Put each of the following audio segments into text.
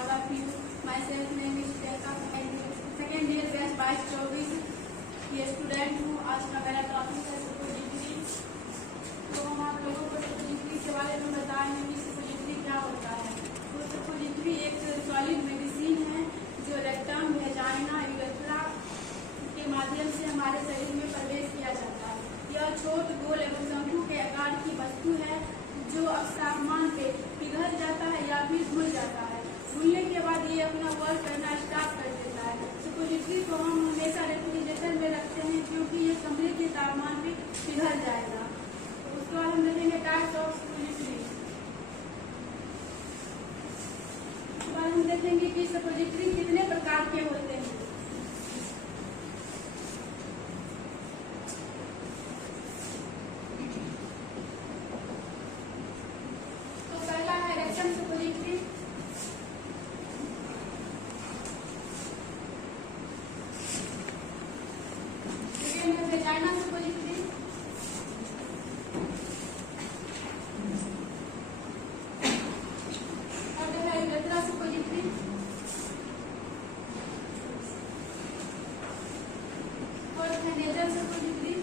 all of you. Myself name is Priyanka, second year batch 22-24 ये student हूँ। आज का मेरा टॉपिक है सुपोजिटरी। तो हम आप लोगों को सुपोजिटरी के बारे में बताएंगे कि सुपोजिटरी क्या होता है। तो सुपोजिटरी एक सॉलिड मेडिसिन है जो रेक्टम, वेजाइना, यूरेथ्रा के माध्यम से हमारे शरीर में प्रवेश किया जाता है। यह छोट, गोल एवं शंकु के आकार की वस्तु है जो तापमान पे पिघल जाता है या फिर घुल जाता है। घुलने के बाद ये अपना वर्क करना स्टार्ट कर देता है। सुपोजिटरी को हम हमेशा रेफ्रिजरेटर में रखते हैं क्योंकि ये कमरे के तापमान पे पिघल जाएगा। तो उसके बाद हम देखेंगे टाइप्स ऑफ सुपोजिटरी। उसके बाद हम देखेंगे कि सुपोजिटरी कितने प्रकार के होते हैं। वेजाइना सुपोजिटरी, और है यूरेथ्रा सुपोजिटरी, और है नेजल सुपोजिटरी,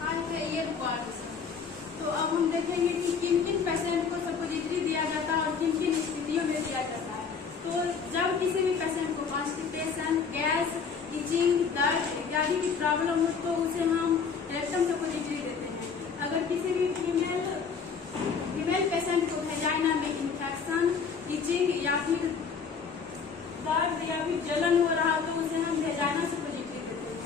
और है ईयर क्वार्ट्स। तो अब हम देखेंगे कि किन किन पेशेंट को सुपोजिटरी दिया जाता है और किन किन स्थितियों में दिया जाता है। तो जब किसी भी पेशेंट को कॉन्स्टिपेशन, गैस, इचिंग, दर्द इत्यादि की प्रॉब्लम हो तो उसे हम रेक्टम सुपोजिटरी देते हैं। अगर किसी भी फीमेल पेशेंट को वेजाइना में इन्फेक्शन, इचिंग या फिर दर्द या फिर जलन हो रहा तो उसे हम वेजाइना सुपोजिटरी देते हैं।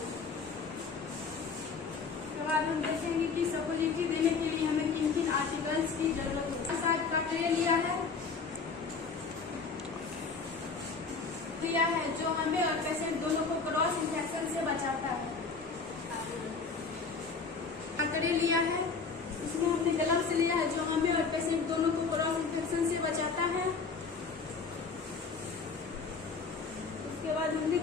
उसके बाद हम देखेंगे कि सुपोजिटरी देने के लिए हमें किन किन आर्टिकल्स की जरूरत है। साइड का ट्रे लिया है जो हमें और पेशेंट दोनों को क्रॉस इन्फेक्शन से बचाता है। कटोरी लिया है, इसमें हमने ग्लव्स लिया है जो हमें और पेशेंट दोनों को क्रॉस इन्फेक्शन से बचाता है। उसके बाद हमने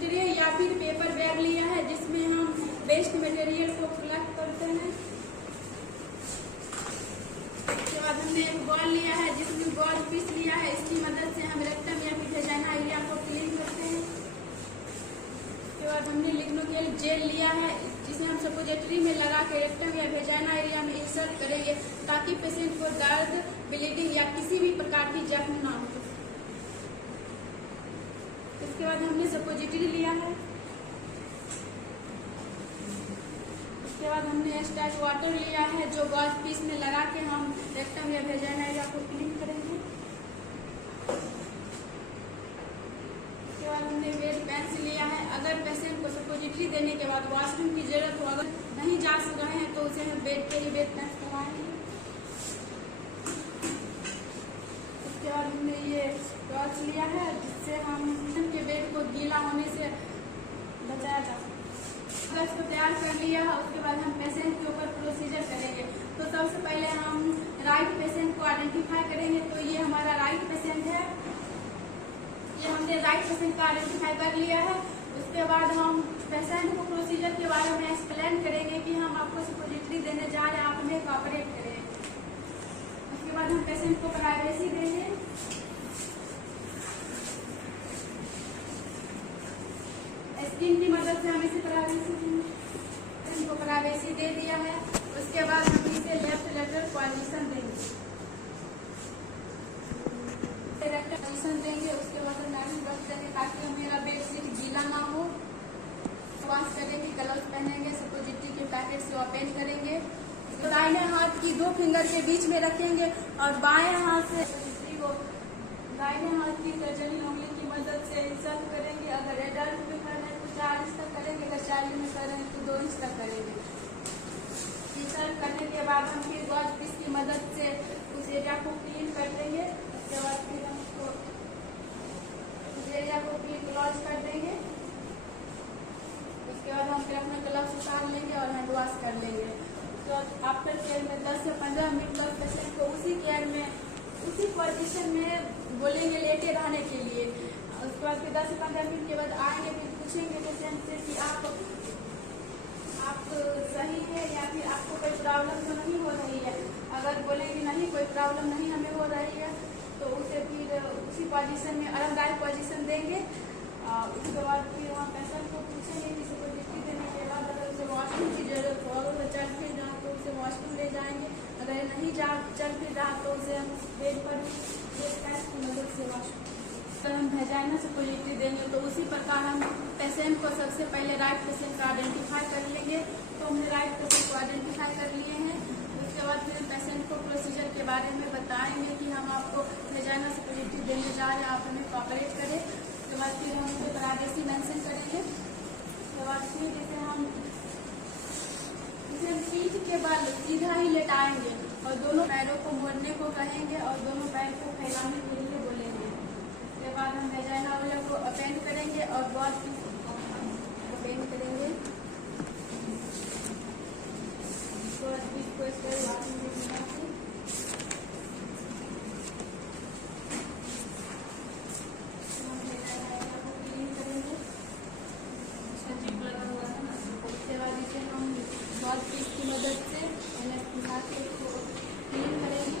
ट्रे या फिर पेपर बैग लिया है जिसमें हम वेस्ट मटेरियल को कलेक्ट करते हैं। उसके बाद हमने एक बॉल लिया है जिसमें बॉल पीस लिया है, इसकी मदद से हम रेक्टम या फिर वेजाइना एरिया को क्लीन करते हैं। उसके बाद हमने लिग्नोकेल जेल लिया है जिसे हम सुपोजिटरी में लगा के रेक्टम या वेजाइना एरिया में इंसर्ट करेंगे ताकि पेशेंट को दर्द, ब्लीडिंग या किसी भी प्रकार की जख्म ना हो। उसके बाद हमने सुपोजिटरी लिया है। उसके बाद हमने स्टैच वाटर लिया है जो गॉज पीस में लगा के हम रेक्टम या वेजाइना एरिया को क्लीन करेंगे। उसके बाद हमने वेट पेंस लिया है। अगर पेशेंट को सुपोजिटरी देने के बाद वॉशरूम की जरूरत हो, अगर नहीं जा रहे हैं तो उसे हम बेड पे ही वेट पेंस करवाएंगे। उसके बाद हमने ये टॉर्च लिया है जिससे हम के बेड को गीला होने से बचाया जा सकता है। इसको तैयार कर लिया है। उसके बाद हम पेशेंट के ऊपर प्रोसीजर करेंगे। तो सबसे पहले हम राइट पेशेंट को आइडेंटिफाई करेंगे। तो ये हमारा राइट पेशेंट है, ये हमने राइट पेशेंट का आइडेंटिफाई कर लिया है। उसके बाद हम पेशेंट को प्रोसीजर के बारे में एक्सप्लेन करेंगे कि हम आपको सुपोजिटरी देने जा रहे हैं, आप हमें कोऑपरेट करें। उसके बाद हम पेशेंट को प्राइवेसी देंगे। स्किन की मदद से हम इसे प्राइवेसी देंगे। इनको प्राइवेसी दे दिया है। उसके बाद हम इसे लेफ्ट लेटरल पोजीशन देंगे, पोजीशन देंगे। उसके बाद हम नाइट ब्रश देंगे ताकि मेरा बेडशीट गीला ना हो। वॉश करेंगे, ग्लव्स पहनेंगे, सुपोजिटरी के पैकेट से ओपन करेंगे। दाहिने हाथ की 2 फिंगर के बीच में रखेंगे और बाएं हाथ से सुपोजिटरी को दाहिने हाथ की तर्जनी उंगली की मदद से इंसर्ट करेंगे। अगर एडल्ट में कर रहे हैं तो 4 इंच तक करेंगे, अगर चाइल्ड में कर रहे हैं तो 2 इंच तक करेंगे। इंसर्ट करने के बाद हम फिर गॉज पीस की मदद से उस एरिया को क्लीन कर देंगे। उसके बाद फिर हम उसको उस एरिया को फिर क्लोज कर देंगे। उसके बाद हम फिर अपना ग्लव्स उतार लेंगे और हैंड वॉश कर लेंगे। तो आफ्टर केयर में 10 से 15 मिनट तक पेशेंट को उसी केयर में उसी पोजीशन में बोलेंगे लेटे रहने के लिए। उसके बाद फिर 10 से 15 मिनट के बाद आएंगे, फिर पूछेंगे पेशेंट से कि आप सही है या फिर आपको कोई प्रॉब्लम तो नहीं हो रही है। अगर प्रॉब्लम नहीं हमें हो रही है तो उसे फिर उसी पोजीशन में आरामदायक पोजीशन देंगे। उसके बाद फिर वहाँ पेशेंट को पूछेंगे कि सुपोजिटरी देने के बाद अगर उसे वॉशरूम की जरूरत हो, अगर वो चल फिर रहा तो उसे वॉशरूम ले जाएंगे, अगर नहीं चल फिर रहा तो उसे हम बेड पर की मदद से वॉशरूम अगर हम वेजाइनल सुपोजिटरी देंगे तो उसी प्रकार हम पेशेंट को सबसे पहले राइट पेशेंट को आइडेंटिफाई कर लेंगे। तो हमने राइट पेशेंट को आइडेंटिफाई कर लिए हैं। उसके बाद फिर पेशेंट को प्रोसीजर के बारे में बताएंगे कि हम आपको वेजाइनल सुपोजिटरी देने जा रहे हैं, आप हमें कोऑपरेट करें। उसके बाद फिर हम उसे प्राइवेसी मेंशन करेंगे। उसके बाद फिर जैसे हम पीठ के बल सीधा ही लेटाएंगे और दोनों पैरों को मोड़ने को कहेंगे और दोनों पैर को फैलाने के लिए बोलेंगे। उसके बाद हम वेजाइना वाले को अपेंड करेंगे और बहुत अपेंड करेंगे। तो इसको इस पर बहुत पीस की मदद से हाथ को क्लीन करेंगे।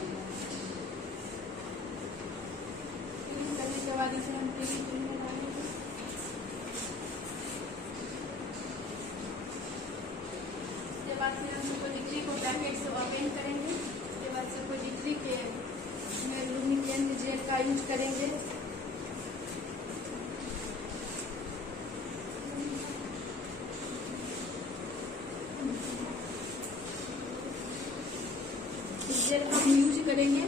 क्लीन करने के बाद इसे हम क्लीन लगाएंगे। उसके बाद फिर हम सुपोजिटरी को पैकेट से ओपन करेंगे। उसके बाद सुपोजिटरी के में लुमिकेंट जेल का यूज करेंगे। जेल हम यूज करेंगे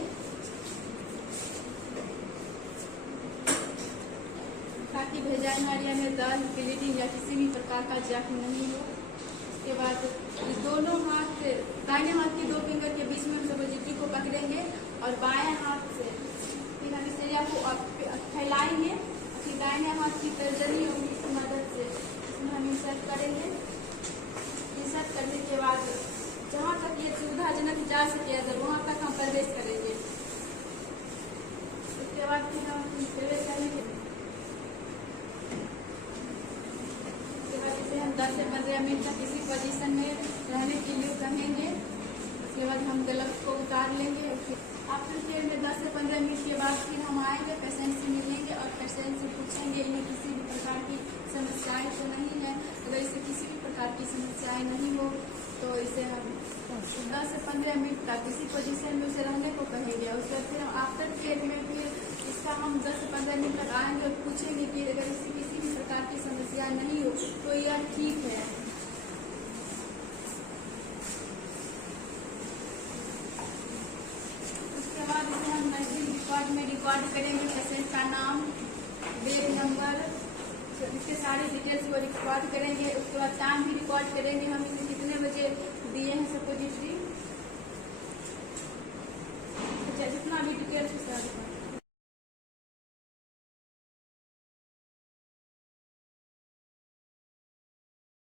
ताकि वेजाइना एरिया में दर्द, ब्लीडिंग या किसी भी प्रकार का जख्म नहीं हो। उसके बाद दोनों हाथ से दाहिने हाथ की दो फिंगर के बीच में हम सुपोजिटरी को पकड़ेंगे और बाएं हाथ से फिर हम इस एरिया को फैलाएंगे। फिर दाहिने हाथ की तर्जनी उंगली की मदद से इसमें हम इंसर्ट करेंगे। इंसर्ट करने के बाद जहाँ तक ये सुविधाजनक जा सके अगर वहाँ तक हम प्रवेश करेंगे। उसके बाद फिर हम प्रवेश करेंगे। उसके बाद इसे हम 10 से 15 मिनट तक इसी पोजीशन में रहने के लिए कहेंगे। उसके बाद हम ग्लव्स को उतार लेंगे। आफ्टर केयर में 10 से 15 मिनट के बाद फिर हम आएंगे, पेशेंट से मिलेंगे और पेशेंट से पूछेंगे इन्हें किसी भी प्रकार की समस्याएं तो नहीं है। अगर इसे किसी भी प्रकार की समस्याएं नहीं हो तो इसे हम 10 से 15 मिनट तक इसी पोजीशन में उसे रहने को कहेंगे। उसके बाद फिर हम आफ्टर केयर में फिर इसका हम 10 से 15 मिनट तक आएंगे और पूछेंगे कि अगर इसे किसी भी प्रकार की समस्या नहीं हो तो यह ठीक है। उसके बाद इसे हम नर्सिंग रिकॉर्ड में रिकॉर्ड करेंगे पेशेंट का नाम, बेड नंबर, इसके सारी डिटेल्स को रिकॉर्ड करेंगे। उसके बाद टाइम भी रिकॉर्ड करेंगे, हम इसे कितने बजे दिए हैं सुपोजिटरी, जितना भी डिटेल्स उसका